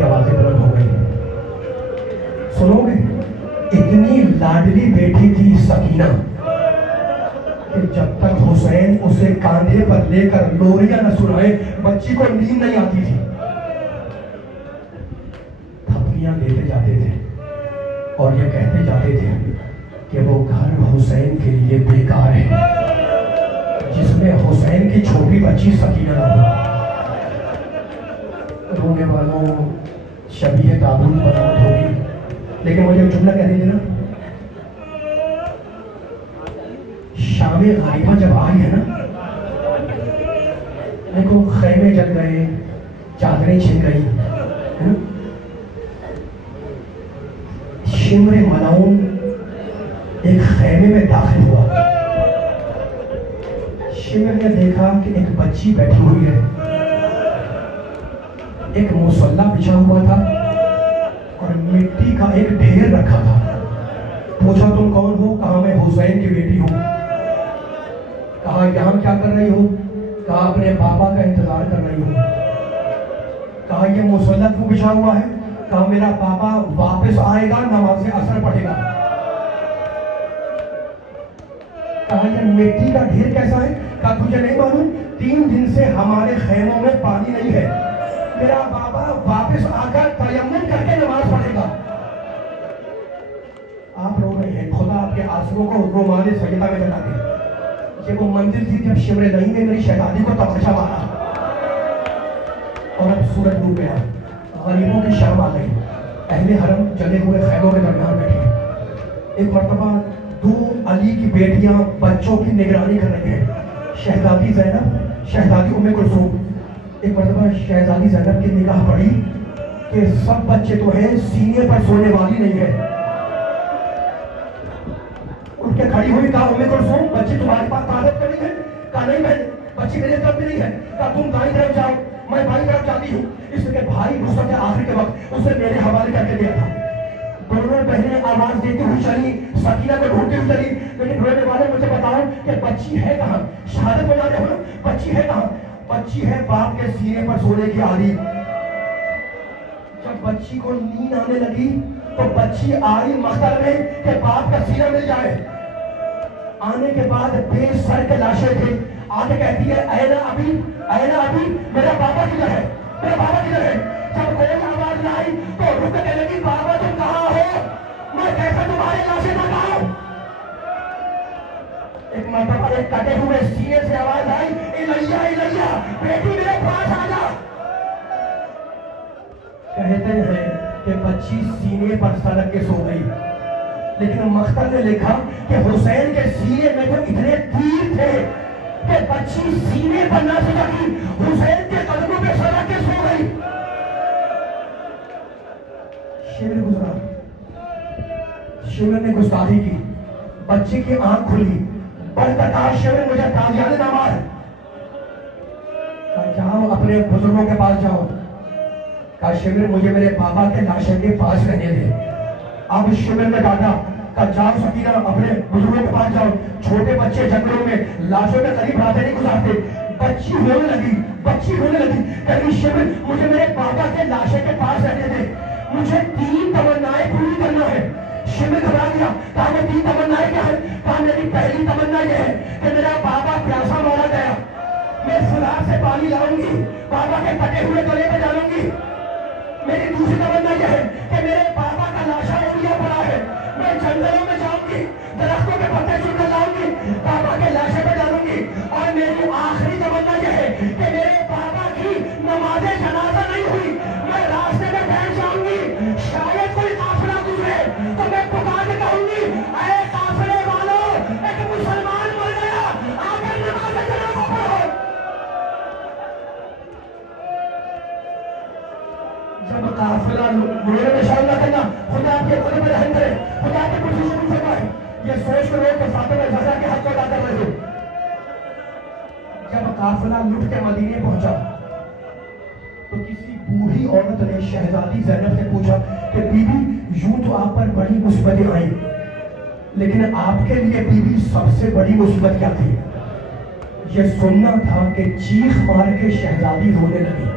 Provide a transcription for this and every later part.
کی آوازیں بلند ہو گئی. سنو گے؟ اتنی لاڈلی بیٹی تھی سکینہ کہ جب تک حسین اسے کاندھے پر لے کر لوریاں نہ سنائے بچی کو نیند نہیں آتی تھی. تھپڑیاں دیتے جاتے تھے اور یہ کہتے جاتے تھے کہ وہ گھر حسین کے لیے بیکار ہے جس میں حسین کی چھوٹی بچی سکینہ نہ ہو. رونے والوں شبیہ تابوت بناوٹ ہوگی، لیکن مجھے ایک جملہ کہہ دیجیے نا. شام غائبہ جب آئی ہے نا، دیکھو خیمے جل گئے، چادریں چھن گئی، شمر ملعون ایک خیمے میں داخل ہوا. شمر نے دیکھا کہ ایک بچی بیٹھی ہوئی ہے، ایک مصلی بچھا ہوا تھا اور مٹی کا ایک ڈھیر رکھا تھا. پوچھا تم کون ہو؟ کہا میں حسین کی بیٹی ہوں. کہا یہاں کیا کر رہی ہو؟ کہا اپنے پاپا کا انتظار کر رہی ہوں. کہا یہ مصلی کیوں بچھا ہوا ہے؟ کہا میرا پاپا واپس آئے گا، نماز عصر پڑھے گا. کہا یہ مٹی کا ڈھیر کیسا ہے؟ کہا تجھے نہیں معلوم 3 دن سے ہمارے خیموں میں پانی نہیں ہے، میرا بابا واپس آ کر تیمم کر کے نماز پڑھے گا. آپ رو رہے ہیں، خدا آپ کے آنسوؤں کو رومال سیدہ میں جلا دے. یہ وہ منزل تھی جب شمر نعیم نے میری شہزادی کو تماشا مارا اور اب سورج ڈوب گیا، غریبوں کی شام آ گئی. اہل حرم جلے ہوئے خیموں کے درمیان بیٹھے. ایک مرتبہ 2 علی کی بیٹیاں بچوں کی نگرانی کر رہی ہیں، شہزادی زینب، شہزادی ام کلثوم. ایک مرتبہ شہزادی زینب کی نگاہ پڑی کہ سب بچے تو ہیں، سینے پر سونے والی نہیں ہے. اٹھ کے کھڑی ہوئی، کہا ام کلثوم بچی تمہارے پاس تعداد کرنی ہے؟ کہا نہیں بہن، بچی میرے طرف بھی نہیں ہے. کہا تم دائیں طرف جاؤ، میں بائیں طرف جاتی ہوں. اس کے بھائی مصطفیٰ آخر کے وقت اسے میرے حوالے کر کے دیا تھا. دونوں بہنیں آواز دیتی ہوئی چلی، سکینہ کو ڈھونڈتی ہوئی چلی. لیکن رونے والے مجھے بتاؤ کہ بچی ہے کہاں؟ شہادت بتا رہے ہو، بچی ہے کہاں؟ بچی ہے باپ کے سینے پر سونے کی عادی. جب بچی کو نیند آنے لگی تو بچی آئی مختل میں کہ باپ کا سینہ مل جائے. آنے کے بعد بے سر کے لاشیں تھے. آگے کہتی ہے اینا ابھی، اینا ابھی، میرا بابا کدھر ہے، میرا بابا کدھر ہے؟ جب کوئی آواز نہ آئی تو رکنے لگی، بابا تم کہاں ہو؟ میں کیسے تمہاری لاشیں نہ کھاؤں؟ ایک مرتبہ ایک کٹے ہوئے سینے سے آواز آئی، الیہ الیہ، بیٹی میرے پاس آ جا. کہتے ہیں کہ بچی سینے پر سڑک کے سو گئی، لیکن مختل نے لکھا کہ حسین کے سینے میں تو اتنے تیر تھے کہ بچی سینے پر نہ سکی، حسین کے قدموں پہ سڑک کے سو گئی. شمر گزرا، شمر نے گستاخی کی، بچی کی آنکھ کھلی. بڑھ کر کہا شمر مجھے تازیانہ نہ مار. کہا جاؤ اپنے بزرگوں کے پاس جاؤ. کہا شمر مجھے میرے بابا کے لاشیں کے پاس رہنے دے. اب شمر نے ڈانٹا، کہا جاؤ سکینہ اپنے بزرگوں کے پاس جاؤ، چھوٹے بچے جنگلوں میں لاشوں کے قریب راتیں نہیں گزارتے. بچی ہونے لگی، بچی ہونے لگی. کہتی شمر مجھے میرے بابا کے لاشیں کے پاس رہنے دے، مجھے 3 تمنائیں پوری کرنا ہے. شمر گھبرا گیا، کہا وہ 3 تمنائیں کیا ہے؟ کہا میری پہلی تمنا یہ ہے کہ میرا بابا پیاسا مارا گیا، میں سلار سے پانی لاؤں گی، بابا کے کٹے ہوئے گلے پہ ڈالوں گی. میری دوسری تمنا یہ ہے کہ میرے بابا کا لاشا اڑیا پڑا ہے، میں جنگلوں میں جاؤں گی، درختوں کے پتے چن کر لاؤں گی، بابا کے لاشے پہ ڈالوں گی. اور میری آخری تمنا یہ ہے کہ میرے بابا کی نماز جنازہ نہیں ہوئی، میں راستے میں بیٹھ جاؤں گی، شاید کوئی قافلہ گزرے تو میں پکار کے کہوں گی اے قافلے والوں، ایک مسلمان مر گیا، آ کر نماز جنازہ پڑھو. جب قافلہ میرے نشان نہ کرنا، خدا آپ کے قدم میں رحم کرے، خدا آپ کی کرسی سے مجھ فرمائے. یہ سوچ کر کہ فاطمہ زہرا کے حق کو ادا کر رہے ہو. جب قافلہ لٹ کے مدینے پہنچا تو کسی بوڑھی عورت نے شہزادی زینب سے پوچھا کہ بی بی یوں تو آپ پر بڑی مصیبتیں آئیں، لیکن آپ کے لیے بی بی سب سے بڑی مصیبت کیا تھی؟ یہ سننا تھا کہ چیخ مار کے شہزادی رونے لگی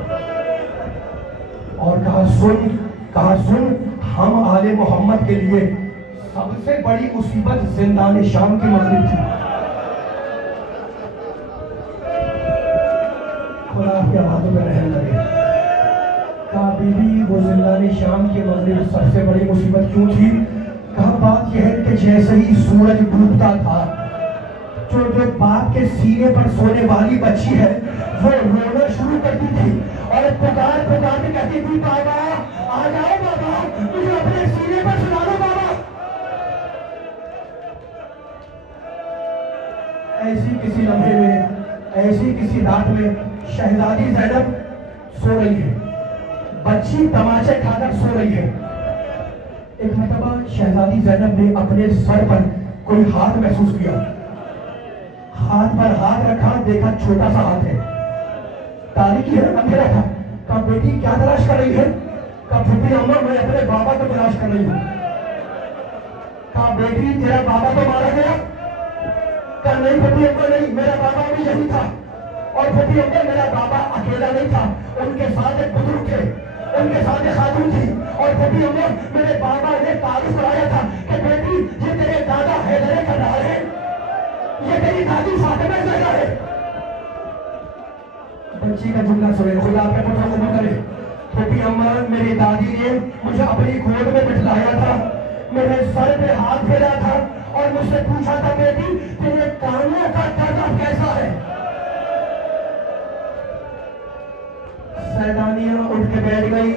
اور کہا سن ہم آل محمد کے لیے سب سے بڑی مصیبت زندان شام کی مغرب تھی. خدا کی آبادوں میں رہنے لگے. کہا بی بی وہ زندان شام کی مغرب سب سے بڑی مصیبت کیوں تھی؟ کہا بات یہ ہے کہ جیسے ہی سورج ڈوبتا تھا جو باپ کے سینے پر سونے والی بچی ہے وہ رونا شروع کرتی تھی اور پکار کے کہتی تھی بابا آ جاؤ بابا مجھے اپنے سینے پر سلا دو بابا. ایسی کسی لمحے میں ایسی کسی رات میں شہزادی زینب سو رہی ہے. بچی تماچے کھا کر سو رہی ہے. ایک مرتبہ شہزادی زینب نے اپنے سر پر کوئی ہاتھ محسوس کیا. ہاتھ پر ہاتھ رکھا, دیکھا چھوٹا سا ہاتھ ہے, تاریکی ہے, اندھیرا تھا. کہا بیٹی کیا تلاش کر رہی ہے؟ کہا پھوپھی اماں میں اپنے بابا کو تلاش کر رہی ہوں. کہا بیٹی تیرا بابا تو مارا گیا؟ کہا نہیں پھوپھی اماں نہیں, میرا بابا بھی یہی تھا. اور پھوپھی اماں میرا بابا اکیلا نہیں تھا, ان کے ساتھ ایک بزرگ تھے, ان کے ساتھ ایک خاتون تھی. اور پھوپھی اماں میرے بابا نے تعارف کرایا تھا کہ بیٹی یہ تیرے دادا حیدر کرار ہے, یہ تیری دادی فاطمہ زہرا ہے. بچی کا جملہ سنے, خدا پہ پتہ کرے. پھوپھی اماں میری دادی نے مجھے اپنی گود میں بٹھلایا تھا, میرے سر پہ ہاتھ پھیرا تھا اور مجھ سے پوچھا تھا بیٹی تیرے کانوں کا درد اب کیسا ہے؟ سیدانیاں اٹھ کے بیٹھ گئی.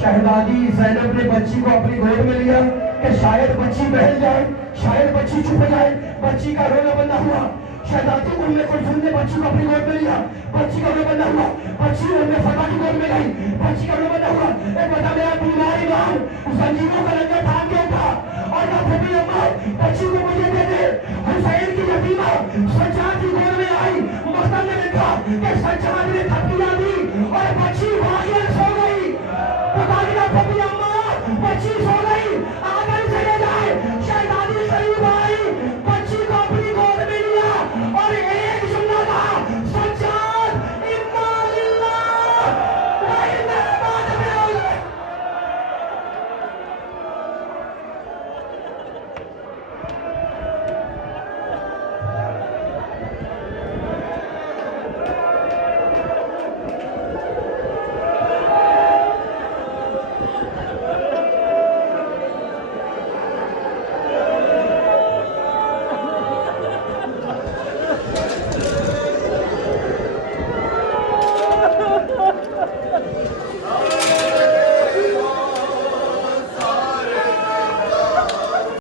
شہزادی زینب نے بچی کو اپنی گود میں لیا کہ شاید بچی بہل جائے, شاید بچی چھپ جائے. بچی کا رونا بندہ ہوا. شہزادی ام کلثوم نے بچی کو اپنی گود میں لیا, بچی کا رونا بندہ ہوا. بچی ام فتح کی گود میں گئی, بچی کا رونا بندہ ہوا. ایک بتا میرا بیمار امام زنجیروں کا لنگر تھام کے اٹھا اور کہا پھوپھی اماں بچی کو مجھے دے دے. حسین کی یتیمہ سجاد کی گود میں آئی. مختار نے دیکھا کہ سجاد نے تھپکیاں دی